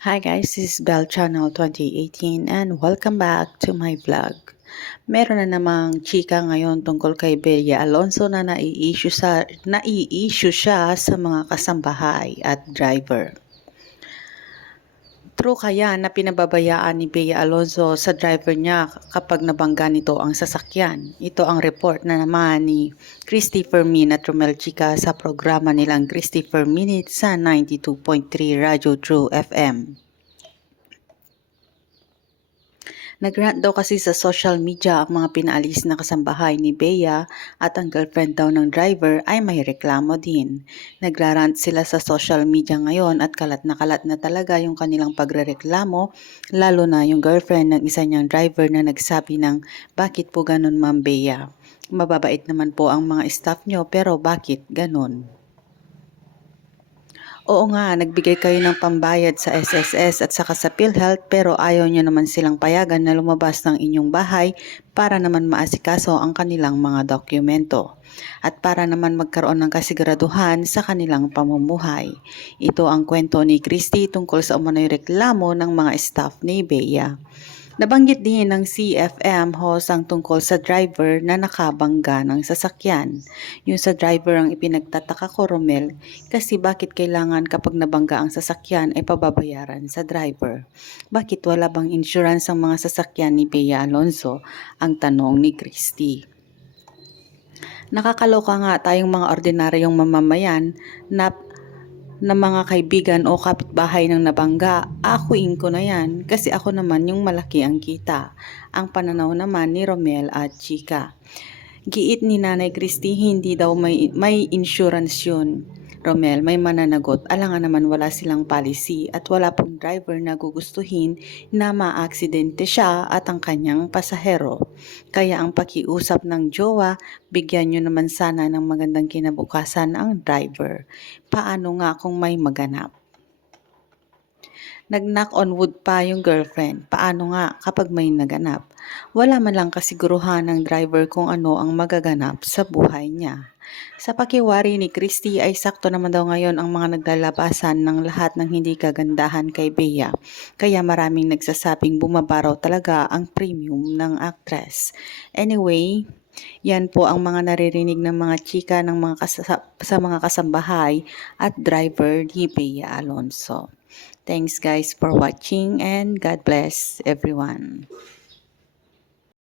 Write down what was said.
Hi guys, this is Bell Channel 2018 and welcome back to my vlog. Meron na namang chika ngayon tungkol kay Bella Alonso na nai-issue, nai-issue siya sa mga kasambahay at driver. True kaya na pinababayaan ni Bea Alonso sa driver niya kapag nabangga nito ang sasakyan? Ito ang report na naman ni Christy Fermin at Romel Chica sa programa nilang Christy Fermin sa 92.3 Radio True FM. Nagrant daw kasi sa social media ang mga pinaalis na kasambahay ni Bea at ang girlfriend daw ng driver ay may reklamo din. Nagrarant sila sa social media ngayon at kalat na kalat na talaga yung kanilang pagrereklamo lalo na yung girlfriend ng isa niyang driver na nagsabi ng bakit po ganun ma'am Bea? Mababait naman po ang mga staff nyo pero bakit ganun? Oo nga, nagbigay kayo ng pambayad sa SSS at saka sa PhilHealth pero ayaw nyo naman silang payagan na lumabas ng inyong bahay para naman maasikaso ang kanilang mga dokumento at para naman magkaroon ng kasiguraduhan sa kanilang pamumuhay. Ito ang kwento ni Christy tungkol sa umano'y reklamo ng mga staff ni Bea. Nabanggit din ng CFM host ang tungkol sa driver na nakabangga ng sasakyan. Yung sa driver ang ipinagtataka ko Romel kasi bakit kailangan kapag nabangga ang sasakyan ay pababayaran sa driver? Bakit wala bang insurance ang mga sasakyan ni Bea Alonso? Ang tanong ni Christy. Nakakaloka nga tayong mga ordinaryong mamamayan na na mga kaibigan o kapitbahay ng nabangga, akuin ko na yan kasi ako naman yung malaki ang kita. Ang pananaw naman ni Romel at Chika. Giit ni Nanay Christy, hindi daw may, may insurance yun. Romel, may mananagot, alangan naman wala silang policy at wala pong driver na gugustuhin na maaksidente siya at ang kanyang pasahero. Kaya ang pakiusap ng jowa, bigyan nyo naman sana ng magandang kinabukasan ang driver. Paano nga kung may maganap? Nag-knock on wood pa yung girlfriend. Paano nga kapag may naganap? Wala man lang kasiguruhan ng driver kung ano ang magaganap sa buhay niya. Sa pakiwari ni Christy ay sakto naman daw ngayon ang mga naglalabasan ng lahat ng hindi kagandahan kay Bea. Kaya maraming nagsasabing bumaba raw talaga ang premium ng actress. Anyway, yan po ang mga naririnig ng mga chika ng mga sa mga kasambahay at driver ni Bea Alonso. Thanks guys for watching and God bless everyone.